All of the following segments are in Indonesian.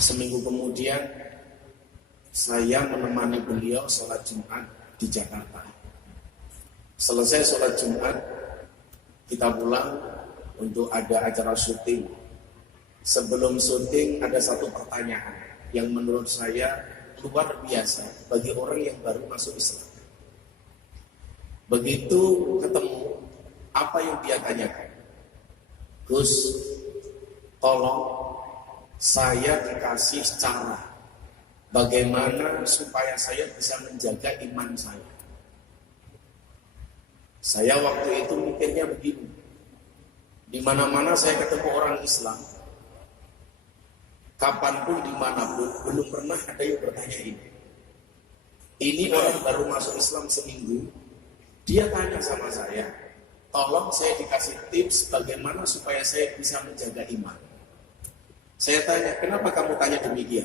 Seminggu kemudian saya menemani beliau sholat Jumat di Jakarta. Selesai sholat Jumat, kita pulang untuk ada acara syuting. Sebelum syuting ada satu pertanyaan yang menurut saya luar biasa bagi orang yang baru masuk Islam. Begitu ketemu, apa yang dia tanyakan? Gus, tolong saya dikasih cara bagaimana supaya saya bisa menjaga iman saya. Saya waktu itu mikirnya begini, di mana-mana saya ketemu orang Islam, kapanpun dimanapun belum pernah ada yang bertanya ini. Ini orang baru masuk Islam seminggu, dia tanya sama saya, tolong saya dikasih tips bagaimana supaya saya bisa menjaga iman. Saya tanya, kenapa kamu tanya demikian?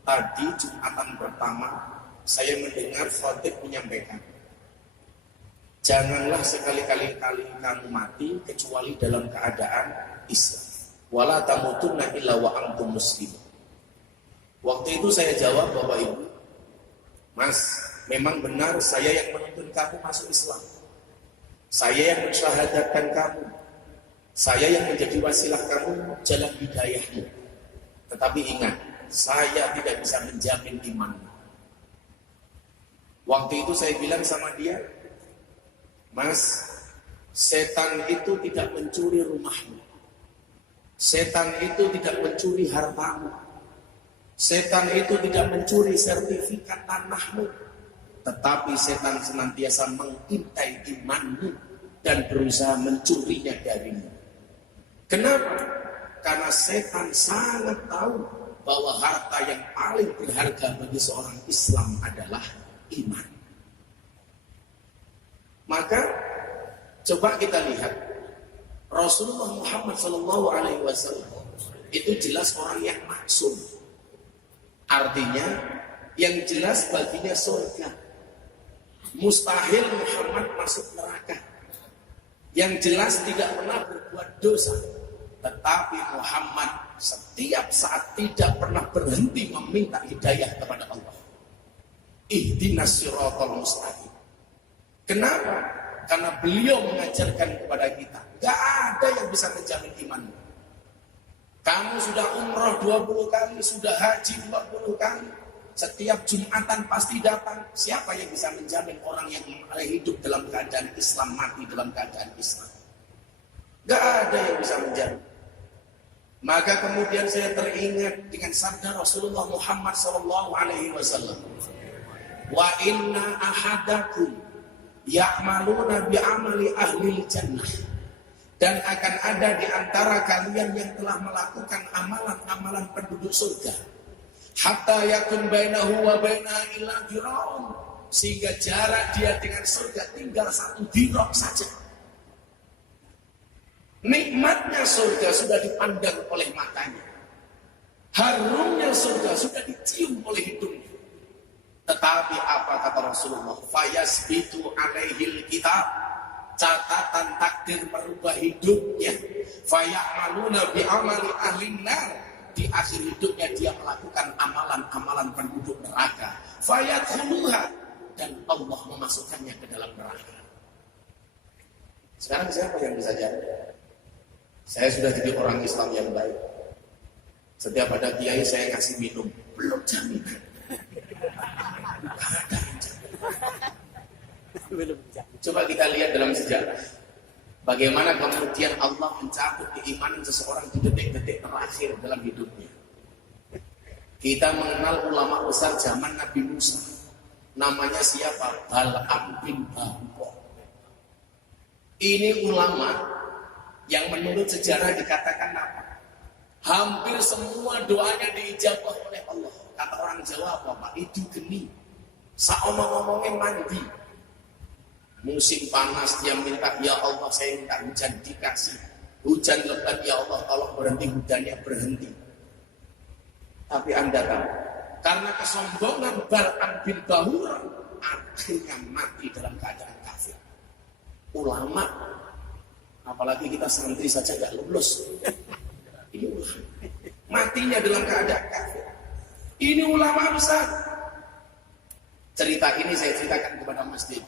Tadi Jumatan pertama saya mendengar khatib menyampaikan, janganlah sekali-kali kamu mati kecuali dalam keadaan Islam. Wala tamutunna illa wa antum muslimun. Waktu itu saya jawab, Bapak Ibu, Mas, memang benar saya yang menuntun kamu masuk Islam. Saya yang mensyahadatkan kamu. Saya yang menjadi wasilah kamu jalan hidayahmu. Tetapi ingat, saya tidak bisa menjamin imanmu. Waktu itu saya bilang sama dia, Mas, setan itu tidak mencuri rumahmu. Setan itu tidak mencuri hartamu. Setan itu tidak mencuri sertifikat tanahmu. Tetapi setan senantiasa mengintai imanmu dan berusaha mencurinya darimu. Kenapa? Karena setan sangat tahu bahwa harta yang paling berharga bagi seorang Islam adalah iman. Maka coba kita lihat Rasulullah Muhammad SAW itu jelas orang yang maksum. Artinya yang jelas baginya surga. Mustahil Muhammad masuk neraka. Yang jelas tidak pernah berbuat dosa. Tetapi Muhammad setiap saat tidak pernah berhenti meminta hidayah kepada Allah. Ihdinas siratal mustaqim. Kenapa? Karena beliau mengajarkan kepada kita, gak ada yang bisa menjamin imanmu. Kamu sudah umrah 20 kali, sudah haji 40 kali, setiap Jumatan pasti datang. Siapa yang bisa menjamin orang yang hidup dalam keadaan Islam, mati dalam keadaan Islam? Gak ada yang bisa menjamin. Maka kemudian saya teringat dengan sabda Rasulullah Muhammad SAW. Wa inna ahadakum ya'maluna bi'amali ahli jannah. Dan akan ada di antara kalian yang telah melakukan amalan-amalan penduduk surga. Hatta yakun bainahu wa bainaha illa dira'un. Sehingga jarak dia dengan surga tinggal 1 dirok saja. Nikmatnya surga sudah dipandang oleh matanya. Harumnya surga sudah dicium oleh hidungnya. Tetapi apa kata Rasulullah? Fayasbitu alaihil kitab. Catatan takdir merubah hidupnya. Faya'maluna bi'amali ahlin nar. Di akhir hidupnya dia melakukan amalan-amalan penduduk neraka. Fayadkhuluha. Dan Allah memasukkannya ke dalam neraka. Sekarang siapa yang bisa jawab? Saya sudah jadi orang Islam yang baik. Setiap ada kiai saya kasih minum. Belum jaminan. Coba kita lihat dalam sejarah. Bagaimana kemudian Allah mencabut keimanan seseorang di detik-detik terakhir dalam hidupnya. Kita mengenal ulama besar zaman Nabi Musa. Namanya siapa? Bal'am bin Ba'ur. Ini ulama yang menurut sejarah dikatakan apa? Hampir semua doanya diijabah oleh Allah. Kata orang Jawa apa? Itu geni. Saomong-omongnya mandi. Musim panas dia minta, ya Allah saya minta hujan dikasih. Hujan lebat, ya Allah tolong berhenti, hujannya berhenti. Tapi Anda tahu, karena kesombongan Bal'am bin Ba'ur akhirnya mati dalam keadaan kafir. Ulama, apalagi kita santri saja gak lulus. Ini ulama. Matinya dalam keadaan kafir. Ini ulama besar. Cerita ini saya ceritakan kepada masjid.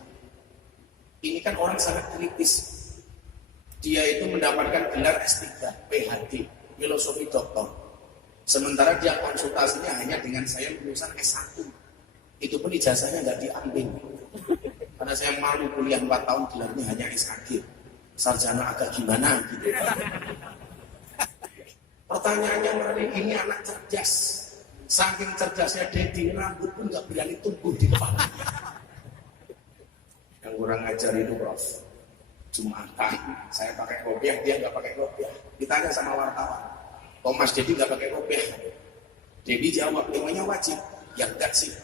Ini kan orang sangat kritis. Dia itu mendapatkan gelar S3, PhD, filosofi doktor. Sementara dia konsultasinya hanya dengan saya lulusan S1. Itu pun ijazahnya nggak diambil. Karena saya malu kuliah 4 tahun gelarnya hanya SAG. Sarjana agak gimana gitu. Pertanyaannya ini anak cerdas. Saking cerdasnya Dedi, rambut pun nggak berani tumbuh di kepala. Yang kurang ajar itu Prof. Jumatan, saya pakai kopiah, dia nggak pakai kopiah. Ditanya sama wartawan, kok Mas Dedi nggak pakai kopiah? Dedi jawab, emangnya wajib? Ya enggak sih.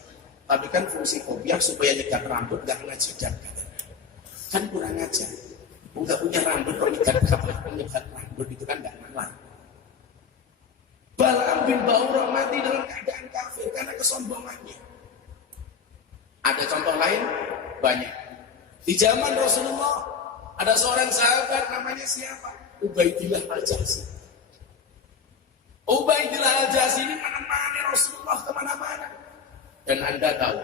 Tapi kan fungsi kopiah supaya nyegat rambut, nggak kena jidat. Kan kurang ajar. Nggak punya rambut, kok nyegat rambut itu kan nggak ngalah. Balaam bin Ba'urah mati dalam keadaan kafir karena kesombongannya. Ada contoh lain? Banyak. Di zaman Rasulullah ada seorang sahabat namanya siapa? Ubaidillah Al-Jahsi. Ubaidillah Al-Jahsi ini menemani Rasulullah kemana-mana. Dan Anda tahu,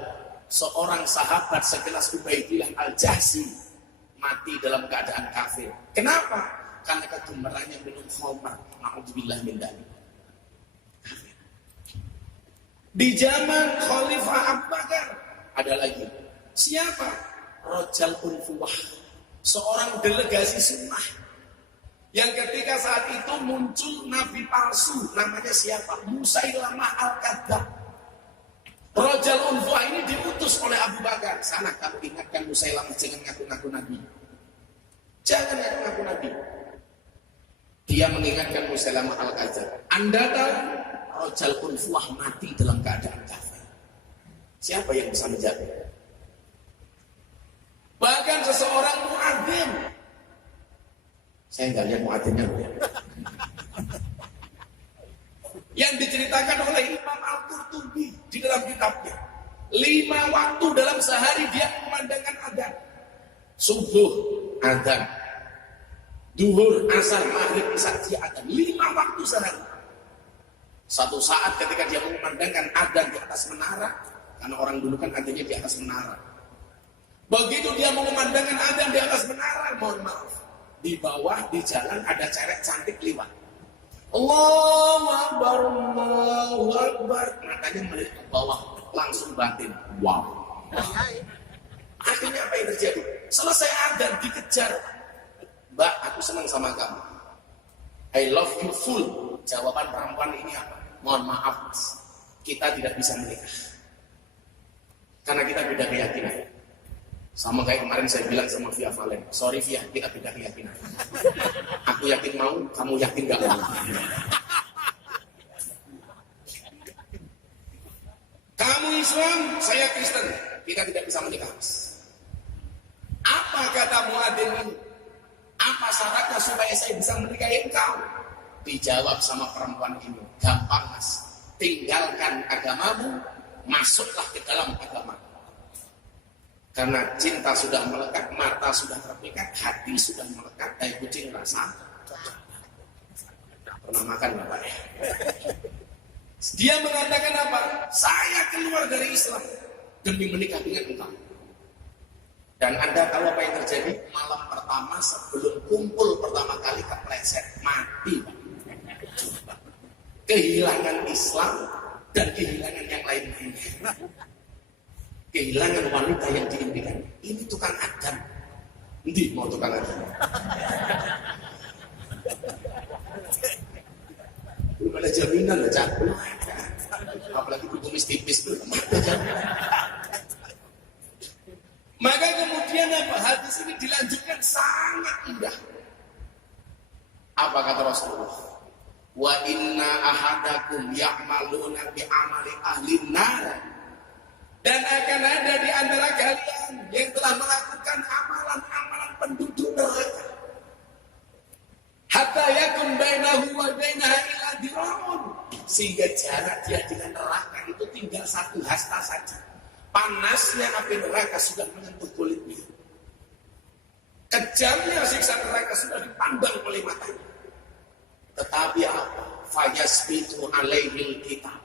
seorang sahabat sekelas Ubaidillah Al-Jahsi mati dalam keadaan kafir. Kenapa? Karena kegemarannya minum khamar. Na'udzubillah min dzalik. Di zaman Khalifah Abu Bakar ada lagi. Siapa? Rajal Unfuwah. Seorang delegasi sunnah. Yang ketika saat itu muncul nabi palsu. Namanya siapa? Musailamah Al-Kadzdzab. Rajal Unfuwah ini diutus oleh Abu Bakar. Sana kamu ingatkan Musailamah, jangan ngaku-ngaku nabi. Jangan ngaku-ngaku nabi. Dia mengingatkan Musailamah Al-Kadzdzab. Anda tahu Rajal Unfuwah mati dalam keadaan kafir. Siapa yang bisa menjaga? Bahkan seseorang muadzin. Saya nggak lihat muadzinnya. Yang diceritakan oleh Imam Al-Qurtubi di dalam kitabnya. 5 waktu dalam sehari dia memandangkan adzan. Subuh adzan. Duhur, asar, maghrib, isya dia adzan. 5 waktu sehari. Satu saat ketika dia memandangkan adzan di atas menara, karena orang dulu kan adzannya di atas menara. Begitu dia memandangkan adzan di atas menara, mohon maaf, di bawah di jalan ada cewek cantik lewat. Allahu Akbar, Allahu Akbar. Matanya melihat ke bawah, langsung batin. Wow. Akhirnya apa yang terjadi? Selesai adzan dikejar. Mbak, aku senang sama kamu. I love you full. Jawaban perempuan ini apa? Mohon maaf, kita tidak bisa menikah. Karena kita beda keyakinan. Sama kayak kemarin saya bilang sama Via Valen. Sorry Via, kita beda keyakinan. Aku yakin mau, kamu yakin gak mau. Kamu Islam, saya Kristen. Kita tidak bisa menikah. Apa kata muadzin ini? Apa syaratnya supaya saya bisa menikahi engkau? Dijawab sama perempuan ini, gampang Mas, tinggalkan agamamu, masuklah ke dalam agama. Karena cinta sudah melekat, mata sudah terpikat, hati sudah melekat, dan kucing rasa. Pernah makan Bapak ya? Dia mengatakan apa? Saya keluar dari Islam demi menikah dengan engkau. Dan Anda tahu apa yang terjadi? Malam pertama sebelum kumpul pertama kali kepleset, mati. Kehilangan Islam dan kehilangan yang lain-lainnya. Kehilangan wanita yang diimpikan. Ini tukang adzan. Nanti mau tukang adzan. Belum ada jaminan lah, Cak. Apalagi kumis tipis belum ada jaminan. Maka kemudian apa? Hadis ini dilanjutkan sangat indah. Apa kata Rasulullah? Wa inna ahadakum ya'maluna bi amali ahli nar. Dan akan ada di antara kalian yang telah melakukan amalan-amalan penduduk neraka. Hatta yakun bainahu wa bainaha illa dira'un. Sehingga jarak dia dengan neraka itu tinggal 1 hasta saja. Panasnya api neraka sudah menyentuh kulitnya. Kejamnya siksa neraka sudah dipandang oleh matanya. Tetapi apa? Fayasbitu alaihil kitab.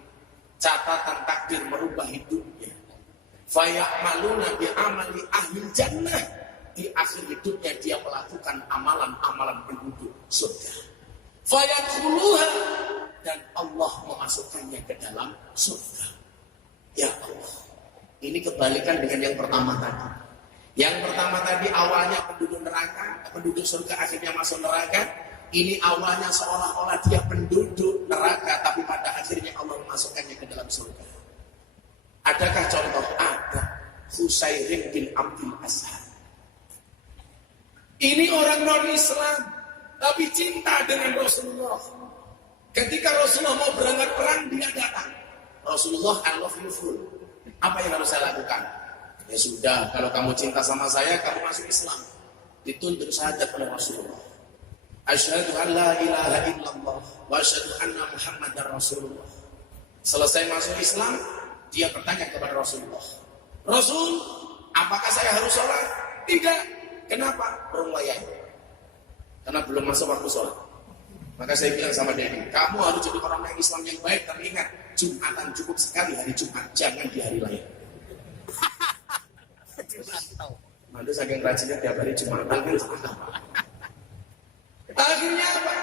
catatan takdir merubah hidupnya. Faya'maluna bi'amali ahli jannah. Di akhir hidupnya dia melakukan amalan-amalan penduduk surga. Fayadkhuluha, dan Allah memasukkannya ke dalam surga. Ya Allah, ini kebalikan dengan yang pertama tadi. Yang pertama tadi awalnya penduduk neraka, penduduk surga akhirnya masuk neraka. Ini awalnya seolah-olah dia penduduk neraka, tapi pada akhirnya Allah memasukkannya ke dalam surga. Adakah contoh? Ada. Husairin bin Abdul Ashar. Ini orang non-Islam, tapi cinta dengan Rasulullah. Ketika Rasulullah mau berangkat perang, dia datang. Rasulullah, I love you full. Apa yang harus saya lakukan? Ya sudah, kalau kamu cinta sama saya, kamu masuk Islam. Dituntut syahadat oleh Rasulullah. Asyhadu an la ilaha illallah wa asyhadu anna Muhammadar Rasulullah. Selesai masuk Islam, dia bertanya kepada Rasulullah, Rasul, apakah saya harus sholat? Tidak. Kenapa? Rumayah. Karena belum masuk waktu sholat. Maka saya bilang sama Dedi, kamu harus jadi orang yang Islam yang baik, tapi ingat, Jumatan cukup sekali hari Jumat, jangan di hari lain. Mantu saking rajinnya tiap hari Jumatan kan sama. Akhirnya apa?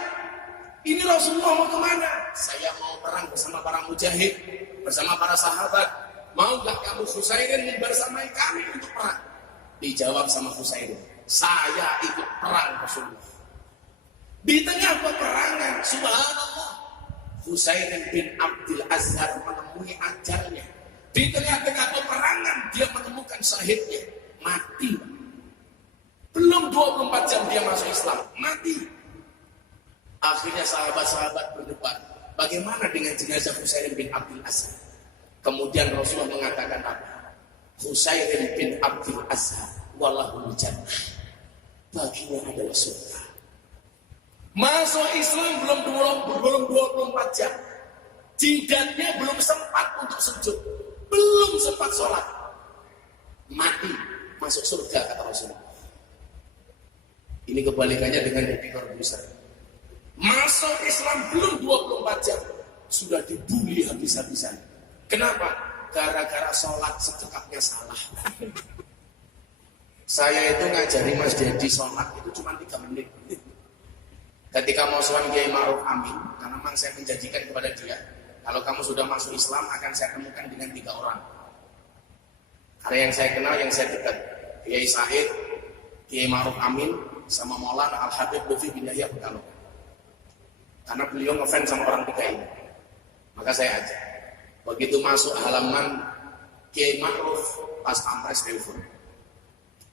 Ini Rasulullah mau kemana? Saya mau perang bersama para mujahid, bersama para sahabat. Maukah kamu Husairin bersamai kami untuk perang? Dijawab sama Husairin, saya ikut perang Rasulullah. Di tengah peperangan, subhanallah, Husairin bin Abdul Ashar menemui ajalnya. Di tengah-tengah peperangan, dia menemukan syahidnya, mati. Belum 24 jam dia masuk Islam, mati. Akhirnya sahabat-sahabat berdebat, bagaimana dengan jenazah Husairin bin Abdul Ashar? Kemudian Rasulullah mengatakan apa? Husairin bin Abdul Ashar walahul jannah, baginya adalah surga. Masuk Islam belum 24 jam, jidatnya belum sempat untuk sujud, belum sempat sholat, mati, masuk surga kata Rasulullah. Ini kebalikannya dengan Deddy Corbuzier. Masuk Islam belum 24 jam, sudah dibully habis-habisan. Kenapa? Gara-gara sholat secekapnya salah. Saya itu ngajari Mas Dedi sholat itu cuma 3 menit. Ketika mau sowan Kiai Ma'ruf Amin, karena memang saya menjanjikan kepada dia, kalau kamu sudah masuk Islam akan saya temukan dengan 3 orang. Karena yang saya kenal, yang saya dekat, Kiai Said, Kiai Ma'ruf Amin, sama Maulana Al-Habib Lutfi bin Yahya Bekalo. Karena beliau ngefans sama orang 3 ini. Maka saya ajak. Begitu masuk halaman Kiai Ma'ruf, pas pampres telepon,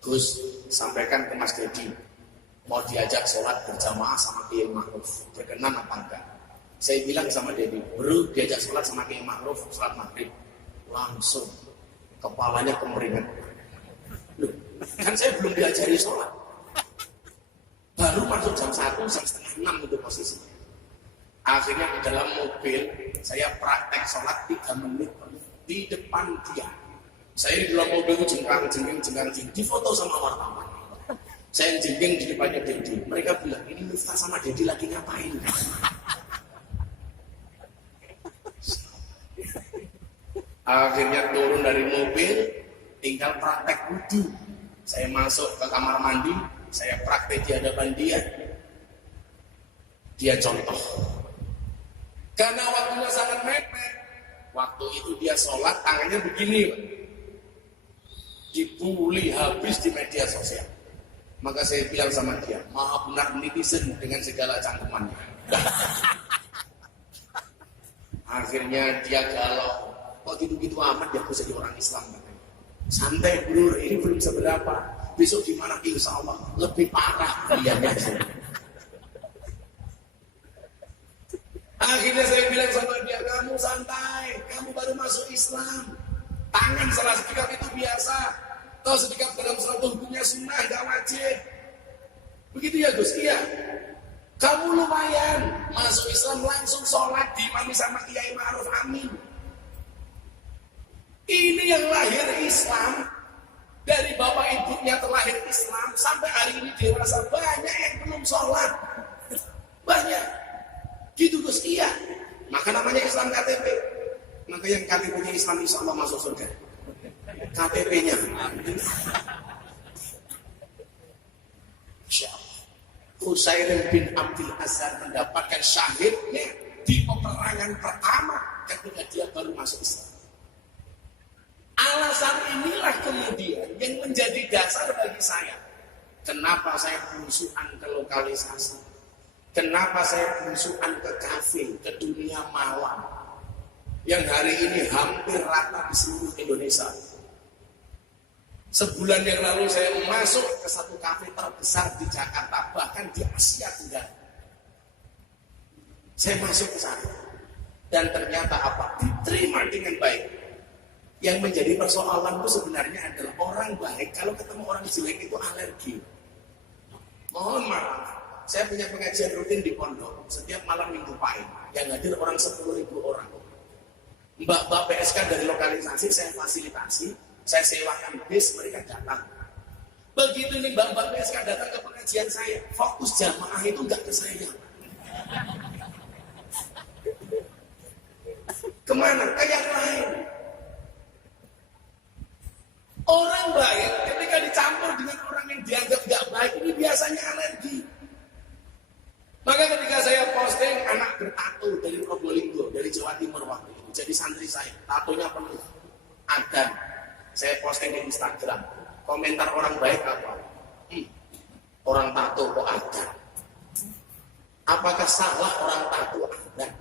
Gus, sampaikan ke Mas Dedi, mau diajak sholat berjamaah sama Kiai Ma'ruf, berkenan apa enggak? Saya bilang sama Dedi, bro, diajak sholat sama Kiai Ma'ruf, sholat maghrib, langsung kepalanya kemeringat. Loh, kan saya belum diajari sholat, baru masuk jam 1, jam setengah 6 itu posisinya. Akhirnya di dalam mobil saya praktek sholat 3 menit di depan dia. Saya di dalam mobil itu jengkang-jengking, difoto sama wartawan. Saya jengking di depannya Dedi. Mereka bilang, ini Miftah sama Dedi lagi ngapain? Akhirnya turun dari mobil, tinggal praktek wudhu. Saya masuk ke kamar mandi, saya praktek di hadapan dia. Dia contoh. Karena waktunya sangat mepet. Waktu itu dia sholat, tangannya begini. Dibully habis di media sosial. Maka saya bilang sama dia, maha benar netizen dengan segala cangkemannya. Akhirnya dia galau, kok gitu-gitu amat ya aku jadi orang Islam katanya. Santai bro, ini belum seberapa. Besok gimana insya Allah lebih parah kaliannya. Akhirnya saya bilang sama dia, kamu santai, kamu baru masuk Islam. Tangan salah sedekap itu biasa. Atau sedekap dalam suatu hukumnya sunnah, gak wajib. Begitu ya Gus? Iya. Kamu lumayan masuk Islam langsung sholat diimami sama Kiai Ma'ruf Amin. Ini yang lahir Islam, dari bapak ibunya terlahir Islam, sampai hari ini dewasa banyak yang belum sholat. Banyak. Gitu Gus? Iya. Maka namanya Islam KTP. Maka yang KTP-nya Islam insya Allah masuk surga. KTP-nya. Insya Allah. Utsairin bin Abdul Azhar mendapatkan syahidnya di peperangan pertama ketika dia baru masuk Islam. Alasan inilah kemudian yang menjadi dasar bagi saya. Kenapa saya berusukan ke lokalisasi? Kenapa saya berusukan ke kafe, ke dunia malam? Yang hari ini hampir rata di seluruh Indonesia. Sebulan yang lalu saya masuk ke satu kafe terbesar di Jakarta, bahkan di Asia Tenggara. Saya masuk ke sana. Dan ternyata apa? Diterima dengan baik. Yang menjadi persoalan itu sebenarnya adalah orang baik kalau ketemu orang jelek itu alergi. Mohon maaf, saya punya pengajian rutin di pondok setiap malam Minggu Pahing. Yang hadir orang 10.000 orang. Mbak-mbak PSK dari lokalisasi saya fasilitasi, saya sewakan bis, mereka datang. Begitu nih mbak-mbak PSK datang ke pengajian saya, fokus jamaah itu enggak ke saya. Kemana? Ke yang lain. Orang baik ketika dicampur dengan orang yang dianggap gak baik ini biasanya alergi. Maka ketika saya posting anak bertato dari Probolinggo, dari Jawa Timur waktu itu, jadi santri saya, tatonya penuh, adan. Saya posting di Instagram, komentar orang baik apa? Orang tato kok adan? Apakah salah orang tato adan?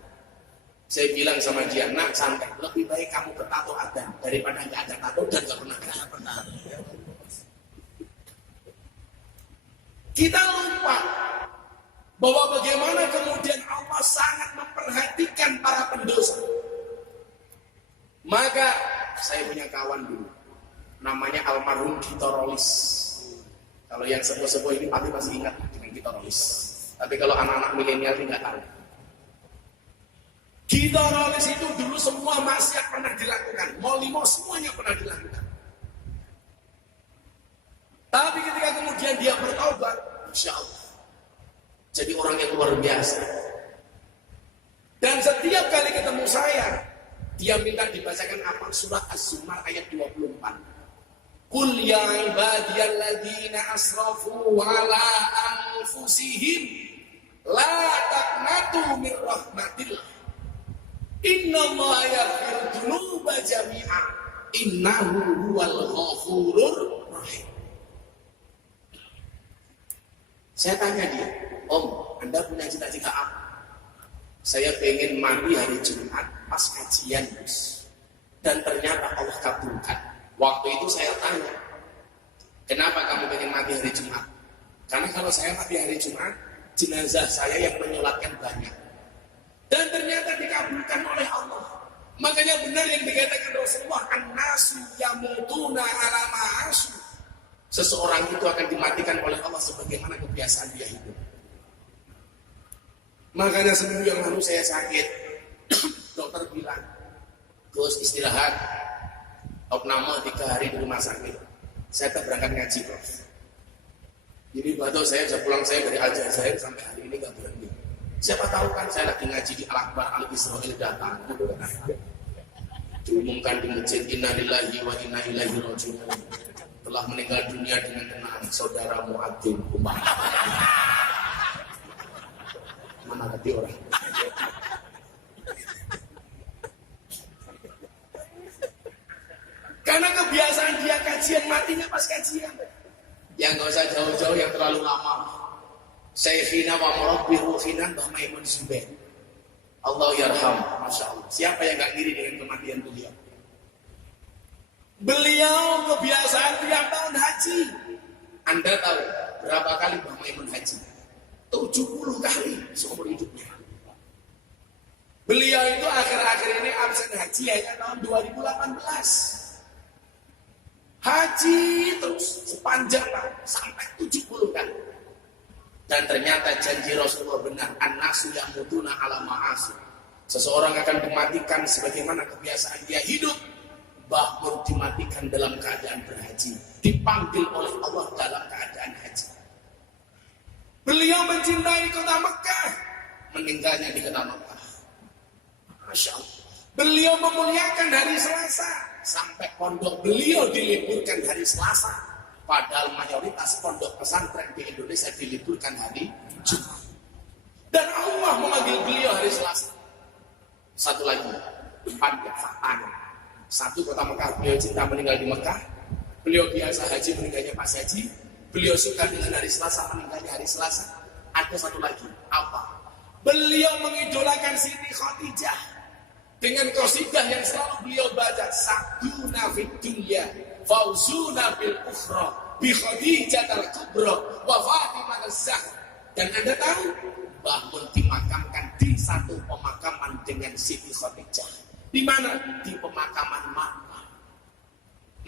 Saya bilang sama dia, nak santai, lebih baik kamu bertato adan daripada nggak ada tato dan nggak pernah. Kita lupa bahwa bagaimana kemudian Allah sangat memperhatikan para pendosa. Maka saya punya kawan dulu, namanya almarhum Kitorolis. Kalau yang sepuh-sepuh ini pasti masih ingat dengan Kitorolis. Tapi kalau anak-anak milenial ini nggak tahu. Kitorolis itu dulu semua maksiat pernah dilakukan, molimo semuanya pernah dilakukan. Tapi ketika kemudian dia bertobat, Insya Allah jadi orang yang luar biasa. Dan setiap kali ketemu saya, dia minta dibacakan apa? Surat Az-Zumar ayat 24. Qul ya ibadiyalladzina asrafu ala anfusihim la taqnatu min rahmatillah. Innallaha yaghfiru dzunuba jami'a innahu huwal ghafurur rahim. Saya tanya dia, Om, Anda punya cita-cita apa? Saya pengen mati hari Jumat pas kajian, Bos. Dan ternyata Allah kabulkan. Waktu itu saya tanya, kenapa kamu pengen mati hari Jumat? Karena kalau saya mati hari Jumat, jenazah saya yang menyolatkan banyak. Dan ternyata dikabulkan oleh Allah. Makanya benar yang dikatakan Rasulullah, an-nasu yamutuna ala ma'asu. Seseorang itu akan dimatikan oleh Allah sebagaimana kebiasaan dia hidup. Makanya seminggu yang lalu saya sakit. Dokter bilang, Gus istirahat. Opname 3 hari di rumah sakit. Saya tak berangkat ngaji, Prof. Jadi batuk saya pulang saya dari Aljazair sampai hari ini gak berhenti. Siapa tahu kan saya lagi ngaji di Al-Akbar Al-Israel datang. Diumumkan di masjid, inna lillahi wa inna ilaihi raji'un. Telah meninggal dunia dengan tenang saudara Muadzin Umar. Mana tadi orang? Karena kebiasaan dia kajian, matinya pas kajian. Yang gak usah jauh-jauh yang terlalu lama. Syekhina wa murabbih ruhina Mbah Maimun Zubair. Allah yarham, Masya Allah. Siapa yang gak ngiri dengan kematian beliau? Beliau kebiasaan tiap tahun haji. Anda tahu berapa kali Mbah Maimun haji? 70 kali seumur hidupnya. Beliau itu akhir-akhir ini absen haji hanya tahun 2018. Haji terus sepanjang tahun sampai 70 kali. Dan ternyata janji Rasulullah benar, an-nasu yamutuna ala ma'asi. Seseorang akan dimatikan sebagaimana kebiasaan dia hidup, bahkan dimatikan dalam keadaan berhaji, dipanggil oleh Allah dalam keadaan haji. Beliau mencintai kota Mekah, meninggalnya di kota Mekah. Masya Allah. Beliau memuliakan hari Selasa sampai pondok beliau diliburkan hari Selasa. Padahal mayoritas pondok pesantren di Indonesia diliburkan hari Jumat. Dan Allah memanggil beliau hari Selasa. Satu lagi, 4 faktanya. Satu, kota Mekah, beliau cinta meninggal di Mekah. Beliau biasa haji, meninggalnya pas haji. Beliau suka dengan hari Selasa, meninggalnya hari Selasa. Ada satu lagi, apa? Beliau mengidolakan Siti Khadijah dengan qasidah yang selalu beliau baca, Sabduna fid dunya fauzuna bil ukhra bi Khadijah al-kubra wa Fatimah az-Zahra. Dan Anda tahu bahwa dimakamkan di satu pemakaman dengan Siti Khadijah. Di mana? Di pemakaman Makkah.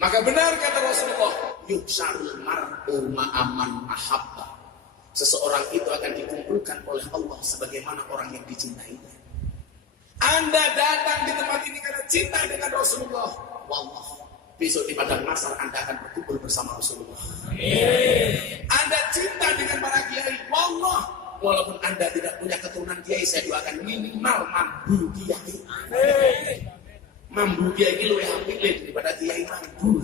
Maka benar kata Rasulullah, yuksarul mar'u ma'aman ahabba. Seseorang itu akan dikumpulkan oleh Allah sebagaimana orang yang dicintainya. Anda datang di tempat ini karena cinta dengan Rasulullah. Wallah, besok di padang mahsyar Anda akan berkumpul bersama Rasulullah. Anda cinta dengan para kiai. Wallah, walaupun Anda tidak punya keturunan kiai, saya doakan minimal mambu kiai. Mambu kiai itu lebih pilih daripada kiai mambu.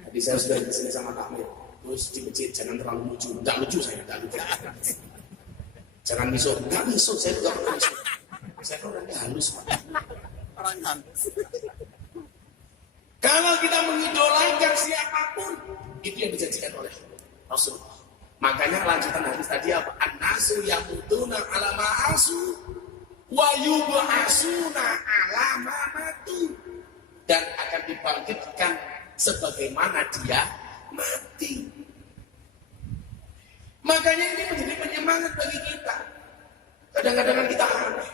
Tadi saya sudah disini sama Kak Mir. Terus di masjid jangan terlalu lucu. Tidak lucu saya, tidak lucu. Jangan miso, tidak miso. Saya juga pernah miso. Saya orangnya halus. Kalau kita mengidolakan siapapun, itu yang dijanjikan oleh Rasulullah. Makanya lanjutan hadis tadi apa? An-nasu yamutuna ala ma'asu wa yub'asuna ala ma'matu. Dan akan dibangkitkan sebagaimana dia mati. Makanya ini menjadi penyemangat bagi kita. Kadang-kadang kan kita aneh.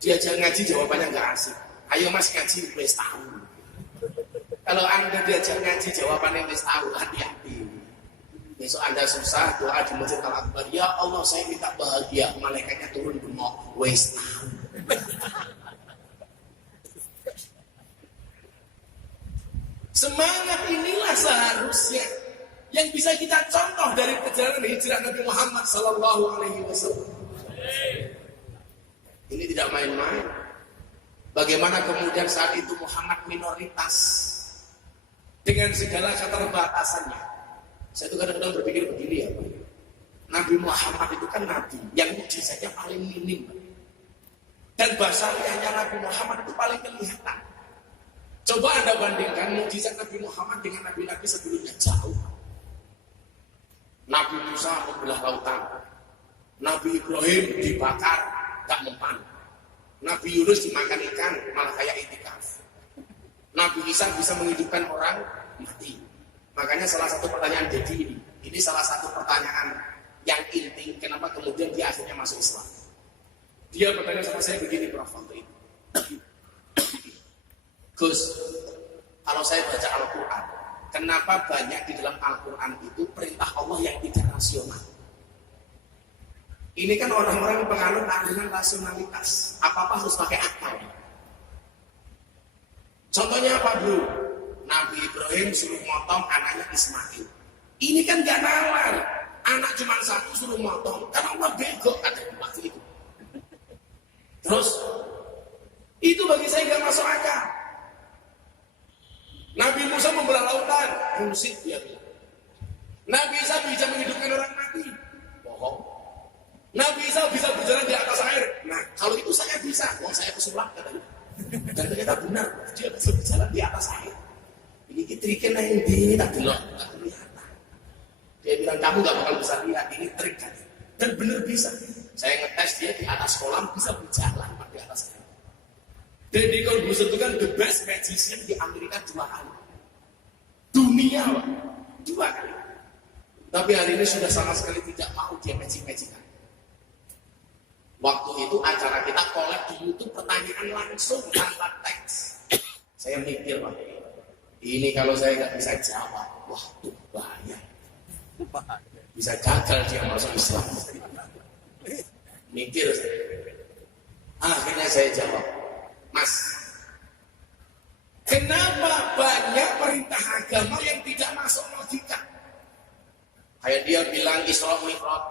Diajak ngaji jawabannya nggak asik. Ayo mas ngaji wis tahu. Kalau Anda diajak ngaji jawabannya wis tahu, hati-hati. Besok Anda susah doa di Masjid Al-Akbar. Ya Allah saya minta bahagia. Malaikatnya turun bengok. Wis tahu. Semangat inilah seharusnya yang bisa kita contoh dari perjalanan hijrah Nabi Muhammad Sallallahu Alaihi Wasallam. Ini tidak main-main. Bagaimana kemudian saat itu Muhammad minoritas dengan segala keterbatasannya. Saya tuh kadang-kadang berpikir begini ya, Nabi Muhammad itu kan Nabi yang mukjizatnya paling minim, dan basariahnya Nabi Muhammad itu paling kelihatan. Coba Anda bandingkan mukjizat Nabi Muhammad dengan Nabi-Nabi sebelumnya, jauh. Nabi Musa membelah lautan, Nabi Ibrahim dibakar, gak mempan. Nabi Yunus dimakan ikan, malah kayak itikaf. Nabi Isa bisa menghidupkan orang mati. Makanya salah satu pertanyaan Dedi ini salah satu pertanyaan yang inti, kenapa kemudian dia akhirnya masuk Islam. Dia bertanya sama saya begini, Prof. Gus, kalau saya baca Al-Quran, kenapa banyak di dalam Al-Quran itu perintah Allah yang tidak rasional? Ini kan orang-orang penganut aliran rasionalitas. Apa-apa harus pakai akal. Contohnya apa, bro? Nabi Ibrahim suruh motong anaknya Ismail. Ini kan gak nalar. Anak cuma satu suruh motong. Karena Allah bego, kata waktu itu. Terus, itu bagi saya gak masuk akal. Nabi Musa membelah lautan, bullshit dia bilang. Nabi Isa bisa menghidupkan orang mati, bohong. Nabi Isa bisa berjalan di atas air. Nah, kalau itu saya bisa, wong saya pesulap katanya. Dan ternyata benar, dia bisa berjalan di atas air. Ini triknya yang tak delok, tak kelihatan. Dia bilang kamu gak bakal bisa lihat, ini trik kan. Dan benar bisa. Saya ngetes dia di atas kolam bisa berjalan di atas air. Deddy Corbuzier itu kan the best magician di Amerika 2 kali. Dunia, Pak. 2 kali. Tapi hari ini sudah sama sekali tidak mau dia magic-magician. Waktu itu acara kita collab di YouTube, pertanyaan langsung tanpa teks. Saya mikir, Pak, ini kalau saya nggak bisa jawab, wah tuh bahaya. Bisa gagal dia masuk Islam. Mikir saya. Akhirnya saya jawab, Mas, kenapa banyak perintah agama yang tidak masuk logika? Kayak dia bilang Isra Mi'raj,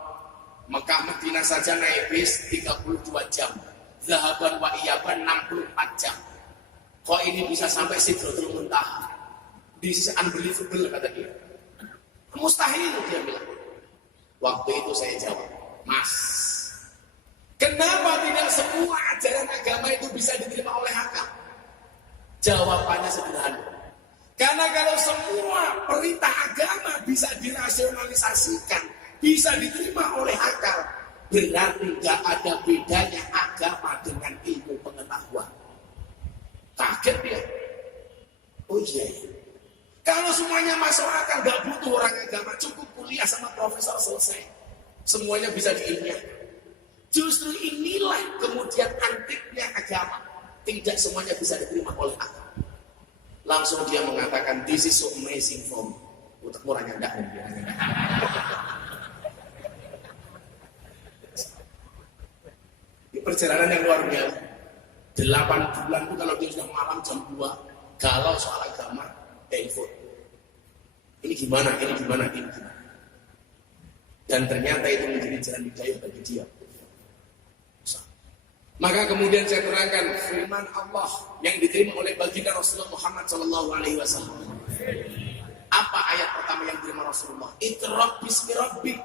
Mekah Madinah saja naik bis 32 jam. Zahaban wa iyaban 64 jam. Kok ini bisa sampai Sidratul Muntaha? This is unbelievable, kata dia. Mustahil, dia bilang. Waktu itu saya jawab, Mas, kenapa tidak semua ajaran agama itu bisa diterima oleh akal? Jawabannya sederhana. Karena kalau semua perintah agama bisa dirasionalisasikan, bisa diterima oleh akal, berarti nggak ada bedanya agama dengan ilmu pengetahuan. Kaget dia. Oh iya. Kalau semuanya masuk akal, nggak butuh orang agama, cukup kuliah sama profesor selesai. Semuanya bisa diilmiahkan. Justru inilah kemudian antiknya agama. Tidak semuanya bisa diterima oleh akal. Langsung dia mengatakan, this is so amazing for me. Untuk murahnya enggak. Ini perjalanan yang luar biasa. 8 bulan itu kalau dia sudah malam jam 2, galau soal agama, telepon. Ini gimana, ini gimana, ini gimana. Dan ternyata itu menjadi jalan hidayah bagi dia. Maka kemudian saya terangkan firman Allah yang diterima oleh baginda Rasulullah Muhammad SAW. Apa ayat pertama yang diterima Rasulullah? Iqra bismi rabbik.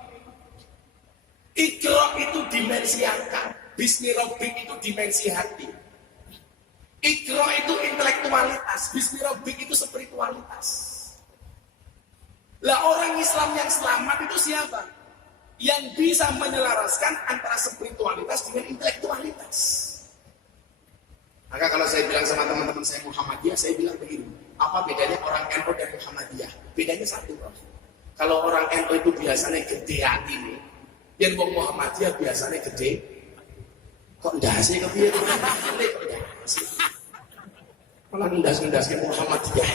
Iqra itu dimensi akal, bismi rabbik itu dimensi hati. Iqra itu intelektualitas, bismi rabbik itu spiritualitas. Lah orang Islam yang selamat itu siapa? Yang bisa menyelaraskan antara spiritualitas dengan intelektualitas. Maka kalau saya bilang sama teman-teman saya Muhammadiyah, saya bilang begini, apa bedanya orang NU dan Muhammadiyah? Bedanya satu, bro. Kalau orang NU itu biasanya gede hati nih, yang Muhammadiyah biasanya gede, kok ndase kepiye? Malah ndas-ndasnya Muhammadiyah.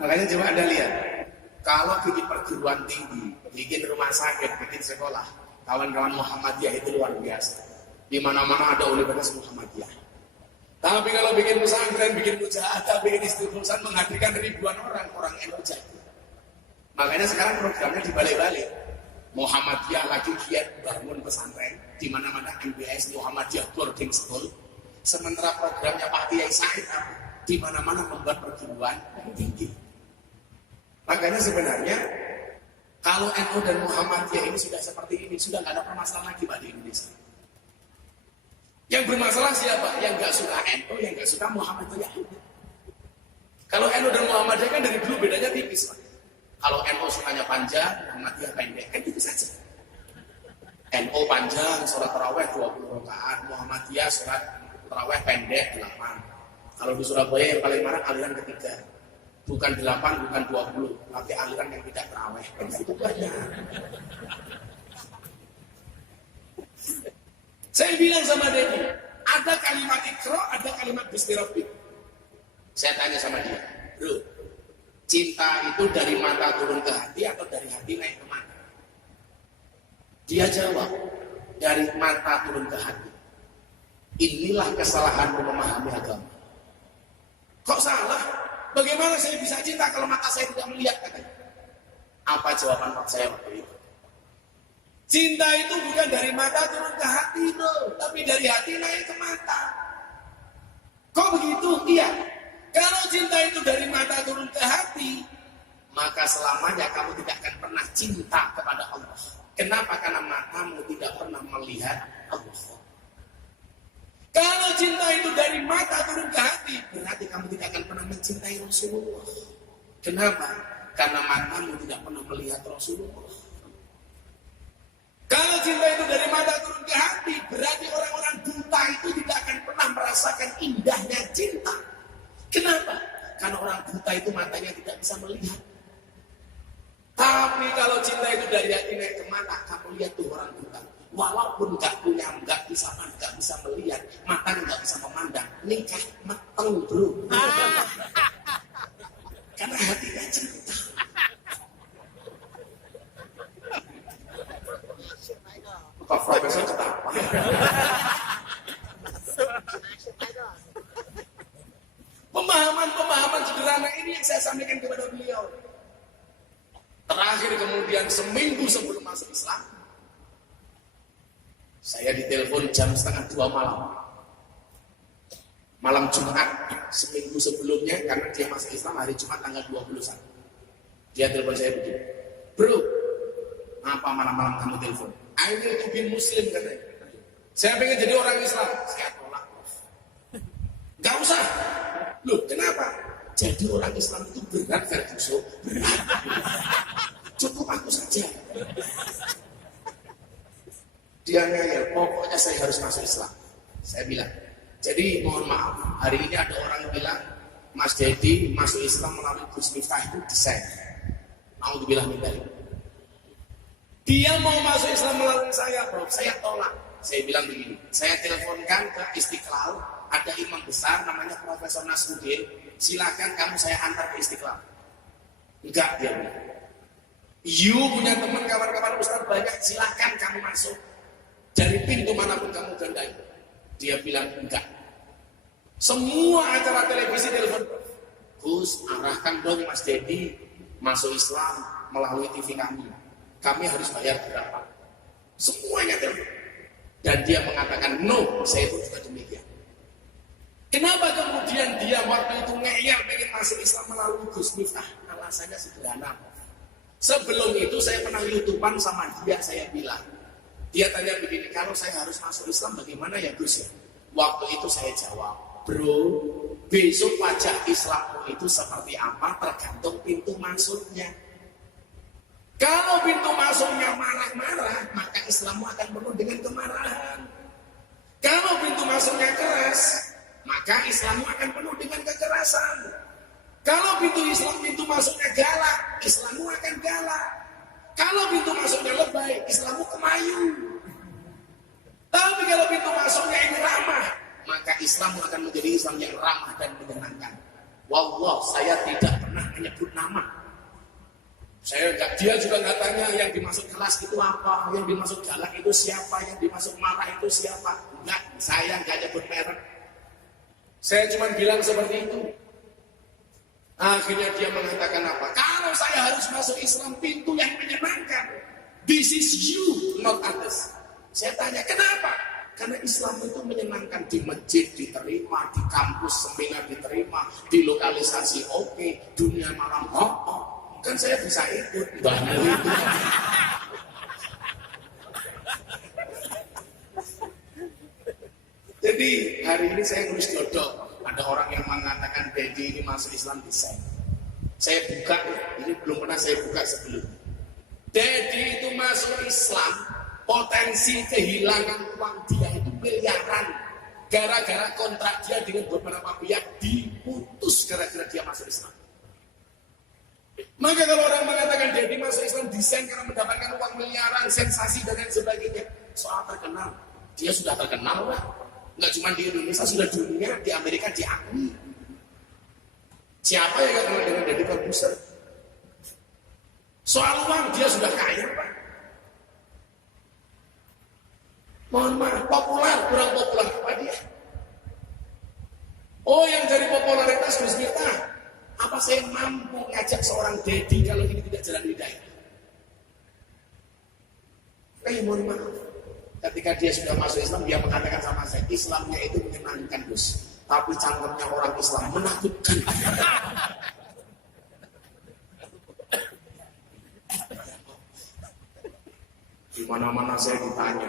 Makanya coba Anda lihat, kalau bikin perguruan tinggi, bikin rumah sakit, bikin sekolah, kawan-kawan Muhammadiyah itu luar biasa. Di mana-mana ada universitas Muhammadiyah. Tapi kalau bikin pesantren, bikin mujahadah, bikin istiqomah, menghadirkan ribuan orang NU jadi. Makanya sekarang programnya dibalik-balik. Muhammadiyah lagi giat bangun pesantren, di mana-mana MBS Muhammadiyah boarding school. Sementara programnya Pak Kiai Said di mana-mana membuat perguruan tinggi. Makanya sebenarnya kalau NU dan Muhammadiyah ini sudah seperti ini, sudah nggak ada permasalahan lagi Pak di Indonesia. Yang bermasalah siapa? Yang nggak suka NU, yang nggak suka Muhammadiyah. Kalau NU dan Muhammadiyah kan dari dulu bedanya tipis Pak. Kalau NU sukanya panjang, Muhammadiyah pendek, kan itu saja. NU panjang, sholat taraweh 20 rakaat, Muhammadiyah sholat taraweh pendek 8. Kalau di Surabaya yang paling marah aliran ketiga. Bukan 8, bukan 20, tapi aliran yang tidak terawih. Itu banyak. Saya bilang sama Dedi, ada kalimat ikro, ada kalimat bismi rabbik. Saya tanya sama dia, bro, cinta itu dari mata turun ke hati atau dari hati naik ke mata? Dia jawab, dari mata turun ke hati. Inilah kesalahan memahami agama. Kok salah? Bagaimana saya bisa cinta kalau mata saya tidak melihat, katanya? Apa jawaban Pak saya waktu itu? Cinta itu bukan dari mata turun ke hati, bro, tapi dari hati naik ke mata. Kok begitu? Iya. Kalau cinta itu dari mata turun ke hati, maka selamanya kamu tidak akan pernah cinta kepada Allah. Kenapa? Karena matamu tidak pernah melihat Allah. Kalau cinta itu dari mata turun ke hati, berarti kamu tidak akan pernah mencintai Rasulullah. Kenapa? Karena matamu tidak pernah melihat Rasulullah. Kalau cinta itu dari mata turun ke hati, berarti orang-orang buta itu tidak akan pernah merasakan indahnya cinta. Kenapa? Karena orang buta itu matanya tidak bisa melihat. Tapi kalau cinta itu dari hati naik ke mata, kamu lihat tuh orang buta. Walaupun nggak punya, nggak bisa melihat, matanya nggak bisa memandang, nikah mateng bro. Karena hatinya cinta. Pak Profesor ketawa. Pemahaman sederhana ini yang saya sampaikan kepada beliau. Terakhir kemudian Saya ditelepon jam 1:30 malam. Malam Jumat, seminggu sebelumnya, karena dia masuk Islam hari Jumat tanggal 21. Dia telepon saya begini, bro, apa malam-malam kamu telepon? I will to be Muslim, katanya. Saya pengen jadi orang Islam. Saya tolak. Gak usah. Loh, kenapa? Jadi orang Islam itu berat, Ferguson. Berat. Cukup aku saja. Dia ngeyel, pokoknya saya harus masuk Islam. Saya bilang, jadi mohon maaf, hari ini ada orang yang bilang, Mas Dedi masuk Islam melalui Gus Miftah itu desain. Mau dibilang minta. Dia mau masuk Islam melalui saya, bro. Saya tolak. Saya bilang begini, saya teleponkan ke Istiqlal, ada imam besar namanya Profesor Nasruddin, silakan kamu saya antar ke Istiqlal. Enggak, dia bilang. You punya teman kawan-kawan Ustaz banyak, silakan kamu masuk. Dari pintu manapun kamu gandai. Dia bilang enggak. Semua acara televisi telepon, Gus, arahkan dong Mas Dedi masuk Islam melalui TV kami. Kami harus bayar berapa? Semuanya telepon. Dan dia mengatakan, no, saya itu juga demikian. Kenapa kemudian dia waktu itu ngeyel pengen masuk Islam melalui Gus Miftah? Alasannya sederhana. Sebelum itu saya pernah YouTubean sama dia, saya bilang. Dia tanya begini, kalau saya harus masuk Islam bagaimana ya Gus ya? Waktu itu saya jawab, bro, besok wajah Islammu itu seperti apa tergantung pintu masuknya. Kalau pintu masuknya marah-marah, maka Islammu akan penuh dengan kemarahan. Kalau pintu masuknya keras, maka Islammu akan penuh dengan kekerasan. Kalau pintu masuknya galak, Islammu akan galak. Kalau pintu masuknya lebay, Islammu kemayu. Tapi kalau pintu masuknya ini ramah, maka Islammu akan menjadi Islam yang ramah dan menyenangkan. Wallah, saya tidak pernah menyebut nama. Dia juga nggak tanya yang dimaksud keras itu apa, yang dimaksud galak itu siapa, yang dimaksud marah itu siapa. Enggak, saya nggak nyebut merek. Saya cuma bilang seperti itu. Akhirnya dia mengatakan apa? Kalau saya harus masuk Islam pintu yang menyenangkan. This is you, not others. Saya tanya, kenapa? Karena Islam itu menyenangkan. Di masjid diterima, di kampus seminar diterima, di lokalisasi oke, dunia malam kan saya bisa ikut. Jadi hari ini saya nulis jodoh. Ada orang yang mengatakan Dedi ini masuk Islam desain. Saya buka, ini belum pernah saya buka sebelumnya. Dedi itu masuk Islam, potensi kehilangan uang dia itu miliaran. Gara-gara kontrak dia dengan beberapa pihak diputus gara-gara dia masuk Islam. Maka kalau orang mengatakan Dedi masuk Islam desain karena mendapatkan uang miliaran, sensasi dan lain sebagainya, soal terkenal, dia sudah terkenal lah. Nggak cuma di Indonesia, sudah dunia, di Amerika diakui. Siapa yang nggak kenal dengan Deddy Corbuzier? Soal uang dia sudah kaya, Pak. Mohon maaf, populer, kurang populer apa dia? Oh, yang jadi popularitas Gus Miftah. Apa saya mampu ngajak seorang Deddy kalau ini tidak jalan hidayah? Mohon maaf. Ketika dia sudah masuk Islam, dia mengatakan sama saya, Islamnya itu menyenangkan, Gus. Tapi cangkemnya orang Islam menakutkan. Di mana-mana saya ditanya,